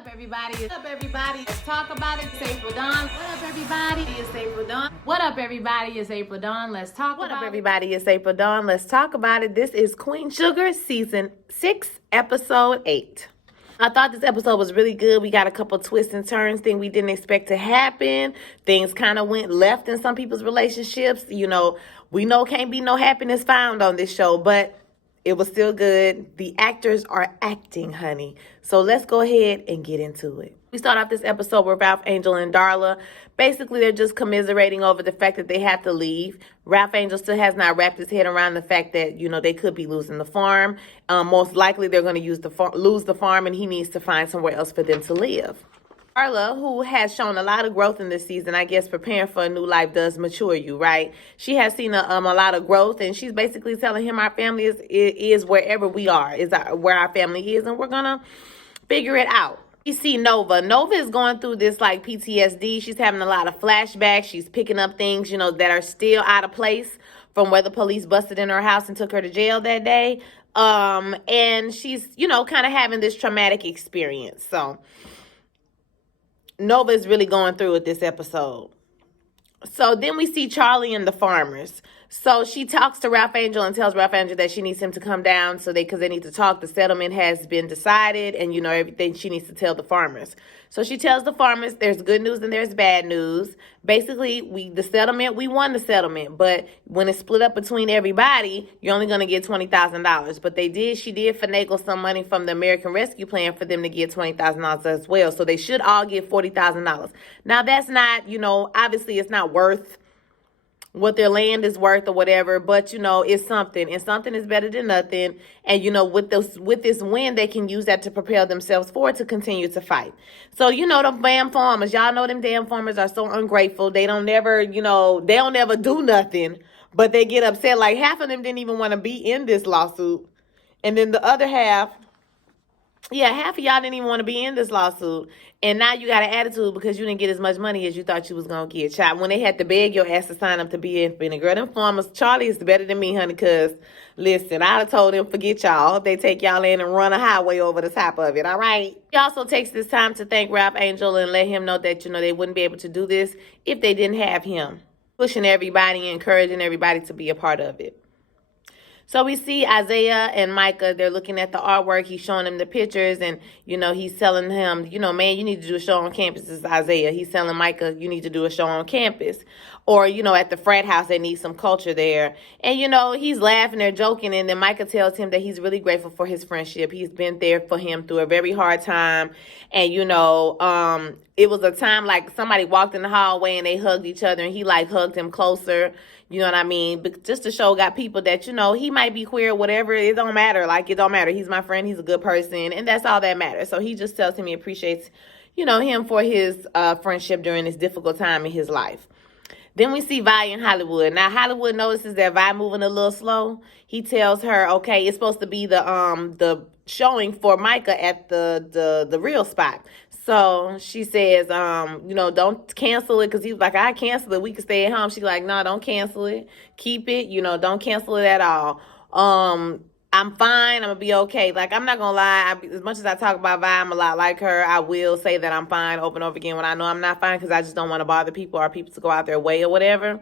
up, everybody? What up, everybody? Let's talk about it. It's April Dawn. What up, everybody? It's April Dawn. What up, everybody? It's April Dawn. Let's talk about it. What up, everybody? It's April Dawn. Let's talk about it. This is Queen Sugar, Season 6, Episode 8. I thought this episode was really good. We got a couple twists and turns, things we didn't expect to happen. Things kind of went left in some people's relationships. You know, we know can't be no happiness found on this show, but it was still good. The actors are acting, honey. So let's go ahead and get into it. We start off this episode with Ralph Angel and Darla. Basically, they're just commiserating over the fact that they have to leave. Ralph Angel still has not wrapped his head around the fact that, you know, they could be losing the farm. Most likely, they're going to lose the farm, and he needs to find somewhere else for them to live. Darla, who has shown a lot of growth in this season, I guess preparing for a new life does mature you, right? She has seen a lot of growth, and she's basically telling him our family is wherever we are, where our family is, and we're going to figure it out. You see Nova. Nova is going through this like PTSD. She's having a lot of flashbacks. She's picking up things, you know, that are still out of place from where the police busted in her house and took her to jail that day. And she's, you know, kind of having this traumatic experience. So Nova is really going through it this episode. So then we see Charlie and the farmers. So she talks to Ralph Angel and tells Ralph Angel that she needs him to come down because they need to talk. The settlement has been decided, and you know everything she needs to tell the farmers. So she tells the farmers there's good news and there's bad news. Basically, we won the settlement, but when it's split up between everybody, you're only going to get $20,000. But she did finagle some money from the American Rescue Plan for them to get $20,000 as well. So they should all get $40,000. Now that's not, you know, obviously it's not worth what their land is worth or whatever, but you know, it's something, and something is better than nothing. And you know, with this win, they can use that to propel themselves forward to continue to fight. So you know, the damn farmers, y'all know them damn farmers are so ungrateful. They don't never do nothing, but they get upset. Like half of them didn't even want to be in this lawsuit, and then the other half of y'all didn't even want to be in this lawsuit. And now you got an attitude because you didn't get as much money as you thought you was going to get. Child, when they had to beg your ass to sign up to be in the girl, them farmers, Charlie is better than me, honey, because, listen, I'd have told them, forget y'all. They take y'all in and run a highway over the top of it, all right? He also takes this time to thank Ralph Angel and let him know that, you know, they wouldn't be able to do this if they didn't have him. Pushing everybody, encouraging everybody to be a part of it. So we see Isaiah and Micah, they're looking at the artwork. He's showing them the pictures and, you know, he's telling him, you know, man, you need to do a show on campus. This is Isaiah. He's telling Micah, you need to do a show on campus. Or, you know, at the frat house, they need some culture there. And, you know, he's laughing, they're joking. And then Micah tells him that he's really grateful for his friendship. He's been there for him through a very hard time. And, you know, it was a time like somebody walked in the hallway and they hugged each other and he like hugged him closer. You know what I mean? But just to show got people that, you know, he might be queer, whatever. It don't matter. Like, it don't matter. He's my friend. He's a good person. And that's all that matters. So he just tells him he appreciates, you know, him for his friendship during this difficult time in his life. Then we see Vi in Hollywood. Now, Hollywood notices that Vi moving a little slow. He tells her, okay, it's supposed to be the showing for Micah at the real spot. So she says, you know, don't cancel it, because he was like, I cancel it. We can stay at home. She's like, no, don't cancel it. Keep it. You know, don't cancel it at all. I'm fine. I'm going to be okay. Like, I'm not going to lie. As much as I talk about Vi, I'm a lot like her. I will say that I'm fine over and over again when I know I'm not fine, because I just don't want to bother people or people to go out their way or whatever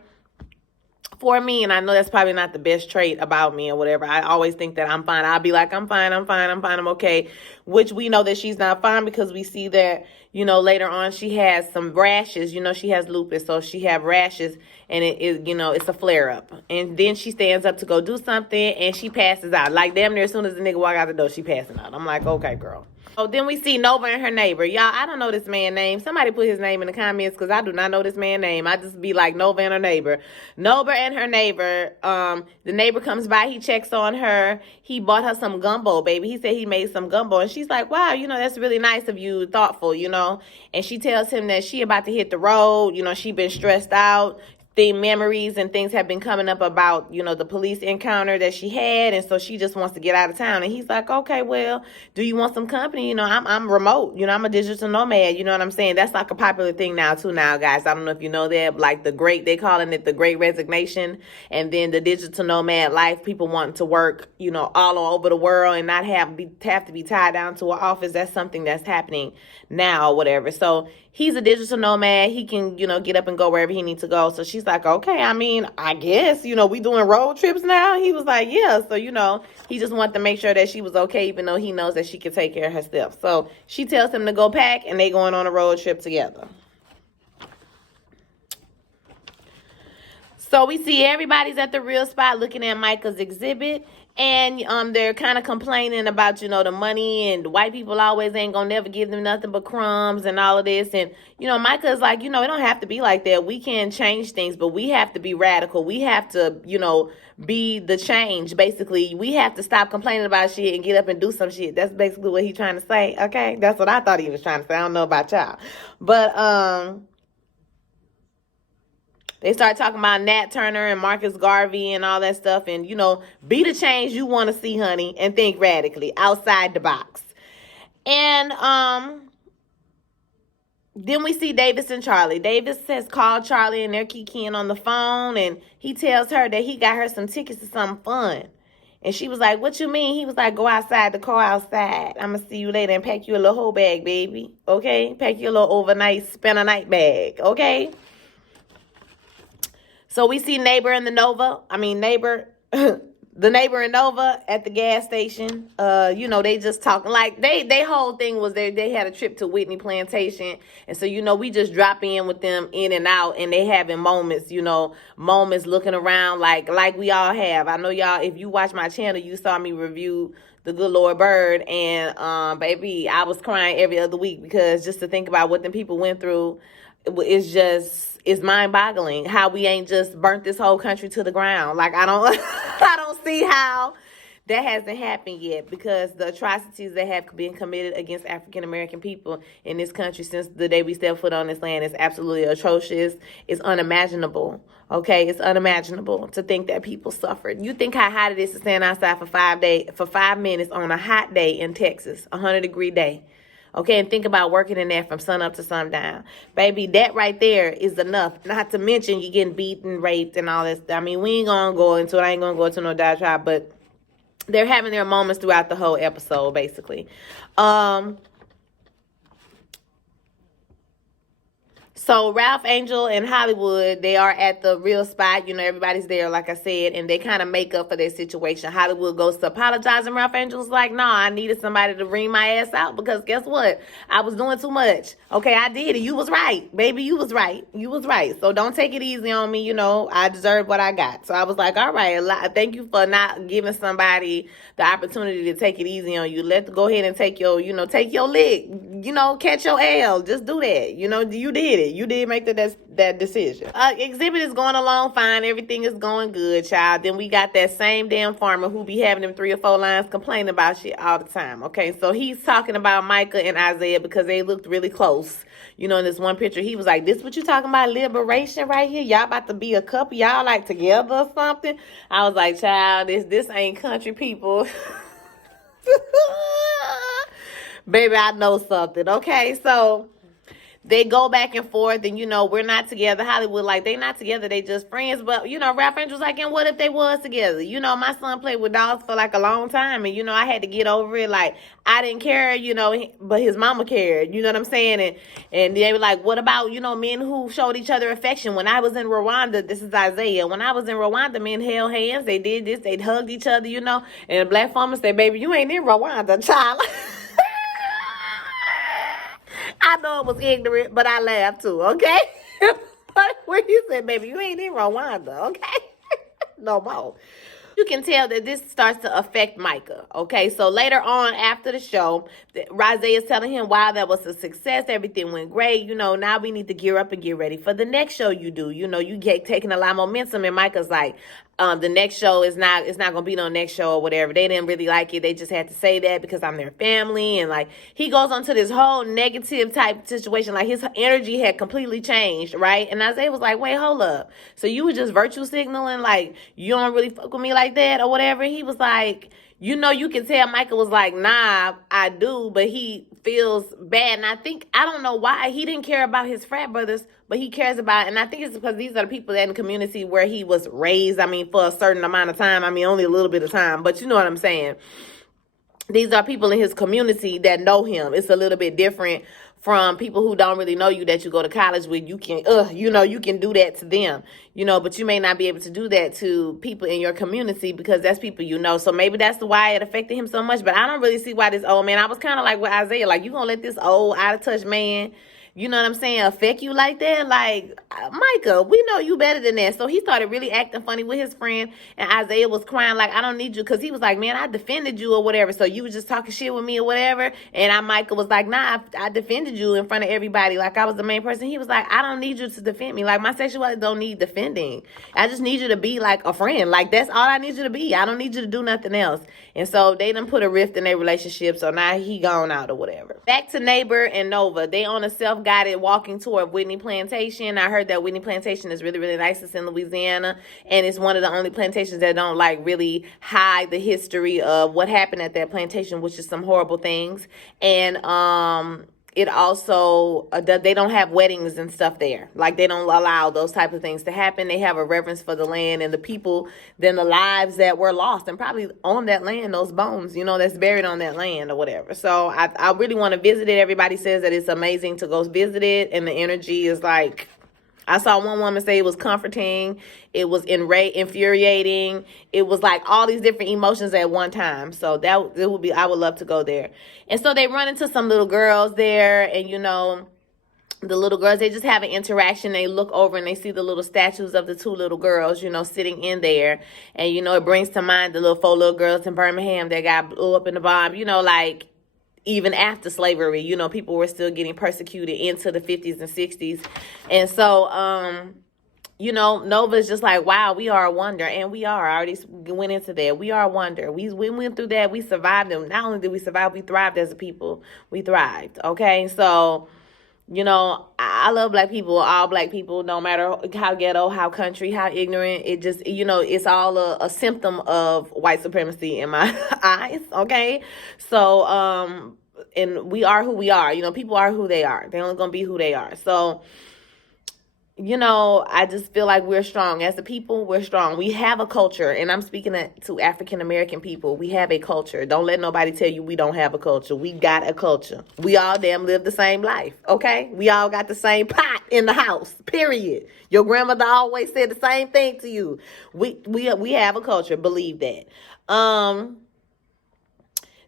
for me. And I know that's probably not the best trait about me or whatever. I always think that I'm fine. I'll be like, I'm fine, I'm okay. Which we know that she's not fine, because we see that, you know, later on she has some rashes. You know, she has lupus, so she have rashes, and it is, you know, it's a flare up. And then she stands up to go do something and she passes out. Like damn near as soon as the nigga walk out the door, she passing out. I'm like, okay, girl. So then we see Nova and her neighbor. Y'all, I don't know this man's name. Somebody put his name in the comments, because I do not know this man's name. I just be like Nova and her neighbor. Nova and her neighbor. The neighbor comes by. He checks on her. He bought her some gumbo, baby. He said he made some gumbo. And she's like, wow, you know, that's really nice of you, thoughtful, you know. And she tells him that she about to hit the road. You know, she been stressed out. memories and things have been coming up about, the police encounter that she had, and so she just wants to get out of town. And he's like, okay, well, do you want some company? I'm remote. I'm a digital nomad. You know what I'm saying? That's like a popular thing now too. Now, guys, I don't know if you know that, like they calling it the Great Resignation, and then the digital nomad life. People wanting to work, all over the world and not have to be tied down to an office. That's something that's happening now or whatever. So he's a digital nomad. He can, get up and go wherever he needs to go. So she's like, okay, I guess, we doing road trips now. He was like, yeah. So, he just wanted to make sure that she was okay, even though he knows that she can take care of herself. So she tells him to go pack, and they going on a road trip together. So we see everybody's at the real spot looking at Micah's exhibit. And they're kind of complaining about, the money, and white people always ain't gonna never give them nothing but crumbs and all of this. And, Micah's like, it don't have to be like that. We can change things, but we have to be radical. We have to, be the change, basically. We have to stop complaining about shit and get up and do some shit. That's basically what he's trying to say, okay? That's what I thought he was trying to say. I don't know about y'all. But, they start talking about Nat Turner and Marcus Garvey and all that stuff. And, be the change you want to see, honey, and think radically outside the box. And then we see Davis and Charlie. Davis has called Charlie, and they're kikiing on the phone. And he tells her that he got her some tickets to something fun. And she was like, what you mean? He was like, go outside the car outside. I'm going to see you later and pack you a little whole bag, baby. Okay? Pack you a little overnight, spend a night bag. Okay? So we see the neighbor and Nova at the gas station. They just talking like they whole thing was they had a trip to Whitney Plantation. And so, we just drop in with them in and out, and they having moments, moments looking around like we all have. I know y'all, if you watch my channel, you saw me review The Good Lord Bird, and baby, I was crying every other week, because just to think about what them people went through, it's mind-boggling how we ain't just burnt this whole country to the ground. Like, I don't see how that hasn't happened yet, because the atrocities that have been committed against African-American people in this country since the day we stepped foot on this land is absolutely atrocious. It's unimaginable. Okay, it's unimaginable to think that people suffered. You think how hot it is to stand outside for 5 minutes on a hot day in Texas, 100-degree day. Okay, and think about working in there from sun up to sundown. Baby, that right there is enough. Not to mention you getting beaten, raped, and all this. I mean, we ain't going to go into it. I ain't going to go into no diatribe, but they're having their moments throughout the whole episode, basically. So Ralph Angel and Hollywood, they are at the real spot. Everybody's there, like I said, and they kind of make up for their situation. Hollywood goes to apologize, and Ralph Angel's like, nah, I needed somebody to bring my ass out, because guess what? I was doing too much. Okay, I did it. You was right. Baby, you was right. You was right. So don't take it easy on me. I deserve what I got. So I was like, all right, thank you for not giving somebody the opportunity to take it easy on you. Go ahead and take your lick. Catch your L. Just do that. You did it. You did make that decision. Exhibit is going along fine. Everything is going good, child. Then we got that same damn farmer who be having them 3 or 4 lines complaining about shit all the time. Okay, so he's talking about Micah and Isaiah because they looked really close. In this one picture, he was like, this what you talking about, liberation right here? Y'all about to be a couple? Y'all like together or something? I was like, child, this ain't country people. Baby, I know something. Okay, so they go back and forth, and, we're not together. Hollywood, like, they not together. They just friends. But, Ralph Angel's like, and what if they was together? My son played with dogs for, like, a long time. And, I had to get over it. Like, I didn't care, but his mama cared. You know what I'm saying? And they were like, what about, men who showed each other affection? When I was in Rwanda, this is Isaiah. When I was in Rwanda, men held hands. They did this. They hugged each other, And the black farmer said, baby, you ain't in Rwanda, child. I know it was ignorant, but I laughed too, okay? But when you said, baby, you ain't in Rwanda, okay? No more. You can tell that this starts to affect Micah, okay? So later on, after the show, Isaiah is telling him, wow, that was a success. Everything went great. Now we need to gear up and get ready for the next show you do. You get taking a lot of momentum. And Micah's like, the next show is not, it's not gonna be no next show or whatever. They didn't really like it. They just had to say that because I'm their family. And like, he goes on to this whole negative type situation. Like, his energy had completely changed, right? And Isaiah was like, wait, hold up. So you were just virtue signaling, like, you don't really fuck with me like that or whatever? He was like, you know, you can tell Michael was like, nah, I do, but he feels bad. And I think, I don't know why, he didn't care about his frat brothers, but he cares about, and I think it's because these are the people in the community where he was raised, I mean, for a certain amount of time. I mean, only a little bit of time, but you know what I'm saying. These are people in his community that know him. It's a little bit different from people who don't really know you, that you go to college with. You can, you know, you can do that to them, you know, but you may not be able to do that to people in your community because that's people you know. So maybe that's why it affected him so much. But I don't really see why this old man, I was kind of like with Isaiah, like, you gonna let this old, out of touch man, you know what I'm saying, affect you like that? Like, Micah, we know you better than that. So he started really acting funny with his friend, and Isaiah was crying like, I don't need you, because he was like, man, I defended you or whatever, so you was just talking shit with me or whatever. And Micah was like, nah, I defended you in front of everybody, like I was the main person. He was like, I don't need you to defend me. Like, my sexuality don't need defending. I just need you to be like a friend. Like, that's all I need you to be. I don't need you to do nothing else. And so they done put a rift in their relationship, so now he gone out or whatever. Back to Neighbor and Nova. They on a self-guided walking tour of Whitney Plantation. I heard that Whitney Plantation is really, really nice. It's in Louisiana, and it's one of the only plantations that don't like really hide the history of what happened at that plantation, which is some horrible things. And it also, they don't have weddings and stuff there. Like, they don't allow those type of things to happen. They have a reverence for the land and the people, than the lives that were lost and probably on that land, those bones, you know, that's buried on that land or whatever. So I really want to visit it. Everybody says that it's amazing to go visit it, and the energy is like, I saw one woman say it was comforting, it was infuriating, it was like all these different emotions at one time. So it would be, I would love to go there. And so they run into some little girls there, and you know, the little girls, they just have an interaction. They look over and they see the little statues of the two little girls, you know, sitting in there. And you know, it brings to mind the little 4 little girls in Birmingham that got blew up in the bomb, you know, like, even after slavery, you know, people were still getting persecuted into the 50s and 60s. And so, you know, Nova's just like, wow, we are a wonder. And we are. I already went into that. We are a wonder. We went through that. We survived them. Not only did we survive, we thrived as a people. We thrived. Okay. So, you know, I love black people, all black people, no matter how ghetto, how country, how ignorant. It just, you know, it's all a symptom of white supremacy in my eyes, okay? So, and we are who we are. You know, people are who they are. They're only going to be who they are. So, you know, I just feel like we're strong. As a people, we're strong. We have a culture, and I'm speaking to African-American people. We have a culture. Don't let nobody tell you we don't have a culture. We got a culture. We all damn live the same life, okay? We all got the same pot in the house, period. Your grandmother always said the same thing to you. We have a culture. Believe that.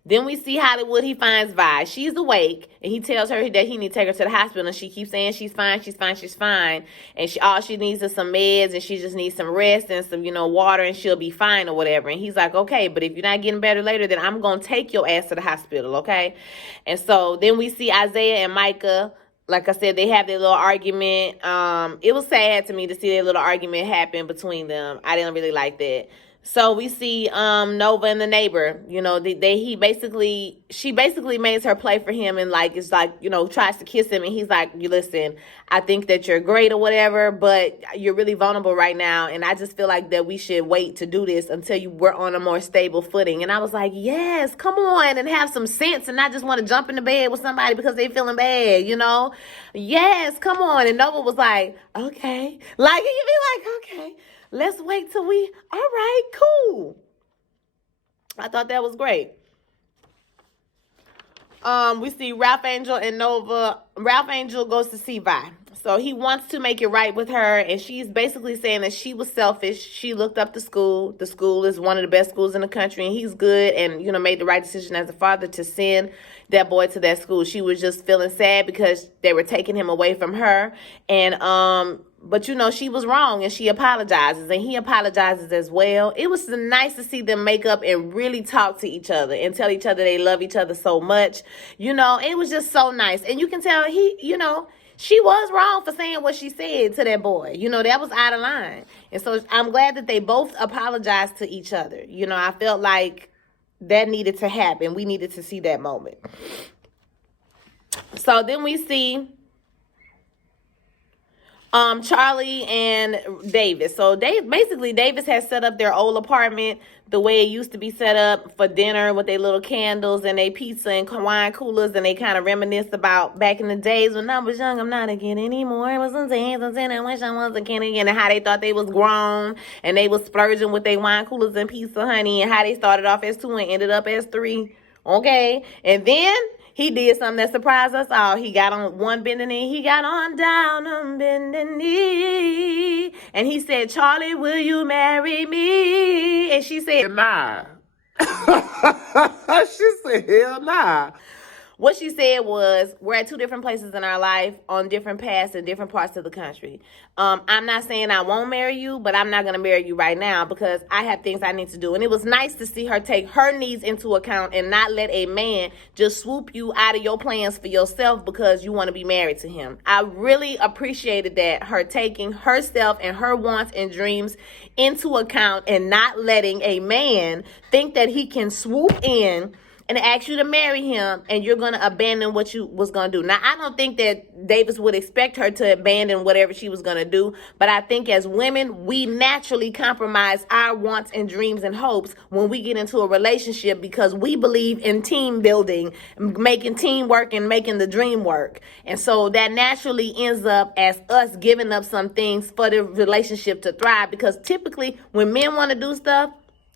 Then we see Hollywood. He finds Vi. She's awake, and he tells her that he needs to take her to the hospital. And she keeps saying she's fine, she's fine, she's fine. And all she needs is some meds, and she just needs some rest and some, you know, water, and she'll be fine or whatever. And he's like, okay, but if you're not getting better later, then I'm going to take your ass to the hospital, okay? And so then we see Isaiah and Micah. Like I said, they have their little argument. It was sad to me to see their little argument happen between them. I didn't really like that. So we see Nova and the neighbor, you know, she basically makes her play for him, and like, it's like, you know, tries to kiss him, and he's like, you listen, I think that you're great or whatever, but you're really vulnerable right now, and I just feel like that we should wait to do this until we're on a more stable footing. And I was like, yes, come on, and have some sense, and not just want to jump into bed with somebody because they feeling bad, you know? Yes, come on. And Nova was like, okay. Like, he'd be like, okay. Let's wait till all right, cool. I thought that was great. We see Ralph Angel and Nova. Ralph Angel goes to see Vi. So he wants to make it right with her, and she's basically saying that she was selfish. She looked up the school. The school is one of the best schools in the country, and he's good and, you know, made the right decision as a father to send that boy to that school. She was just feeling sad because they were taking him away from her. And, but, you know, she was wrong, and she apologizes, and he apologizes as well. It was nice to see them make up and really talk to each other and tell each other they love each other so much. You know, it was just so nice. And you can tell you know, she was wrong for saying what she said to that boy. You know, that was out of line. And so I'm glad that they both apologized to each other. You know, I felt like that needed to happen. We needed to see that moment. So then we see Charlie and Davis. So basically Davis has set up their old apartment the way it used to be set up for dinner with their little candles and their pizza and wine coolers, and they kind of reminisce about back in the days when I was young. I'm not a kid anymore. It was some days I wish I was a kid again, and how they thought they was grown and they was splurging with their wine coolers and pizza, honey, and how they started off as 2 and ended up as 3. Okay, and then he did something that surprised us all. He got on one bending knee. He got on down on bending knee. And he said, Charlie, will you marry me? And she said, nah. She said, hell nah. What she said was, we're at 2 different places in our life on different paths in different parts of the country. I'm not saying I won't marry you, but I'm not going to marry you right now because I have things I need to do. And it was nice to see her take her needs into account and not let a man just swoop you out of your plans for yourself because you want to be married to him. I really appreciated that, her taking herself and her wants and dreams into account and not letting a man think that he can swoop in and ask you to marry him, and you're going to abandon what you was going to do. Now, I don't think that Davis would expect her to abandon whatever she was going to do, but I think as women, we naturally compromise our wants and dreams and hopes when we get into a relationship because we believe in team building, making teamwork and making the dream work. And so that naturally ends up as us giving up some things for the relationship to thrive, because typically when men want to do stuff,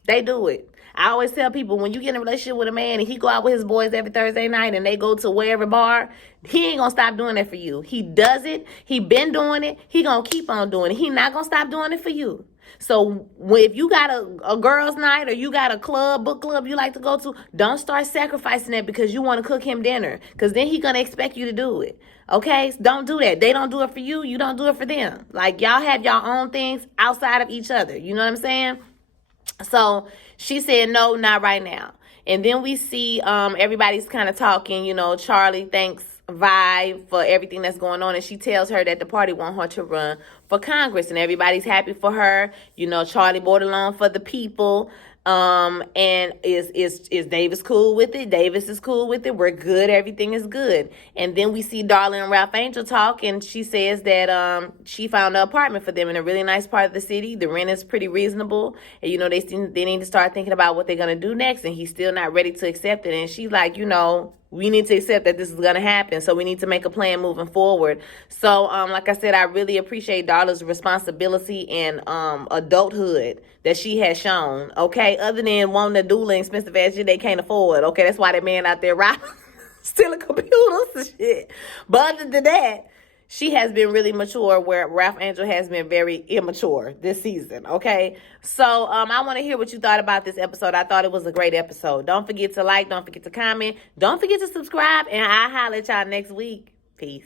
they do it. I always tell people, when you get in a relationship with a man and he go out with his boys every Thursday night and they go to wherever bar, he ain't gonna stop doing that for you. He does it. He been doing it. He gonna keep on doing it. He not gonna stop doing it for you. So if you got a girls' night or you got a book club you like to go to, don't start sacrificing that because you want to cook him dinner, because then he gonna expect you to do it. Okay? So don't do that. They don't do it for you. You don't do it for them. Like, y'all have your own things outside of each other. You know what I'm saying? So she said, no, not right now. And then we see everybody's kind of talking. You know, Charlie thanks Vi for everything that's going on, and she tells her that the party want her to run for Congress, and everybody's happy for her. You know, Charlie bought along for the people. And is Davis cool with it? Davis is cool with it. We're good. Everything is good. And then we see Darla and Ralph Angel talk, and she says that she found an apartment for them in a really nice part of the city. The rent is pretty reasonable, and you know they need to start thinking about what they're gonna do next. And he's still not ready to accept it. And she's like, you know, we need to accept that this is going to happen. So we need to make a plan moving forward. So, like I said, I really appreciate Darla's responsibility and adulthood that she has shown. Okay. Other than wanting a doula expensive ass shit they can't afford. Okay. That's why that man out there stealing computers and shit. But other than that, she has been really mature, where Ralph Angel has been very immature this season, okay? So I want to hear what you thought about this episode. I thought it was a great episode. Don't forget to like. Don't forget to comment. Don't forget to subscribe. And I'll holler at y'all next week. Peace.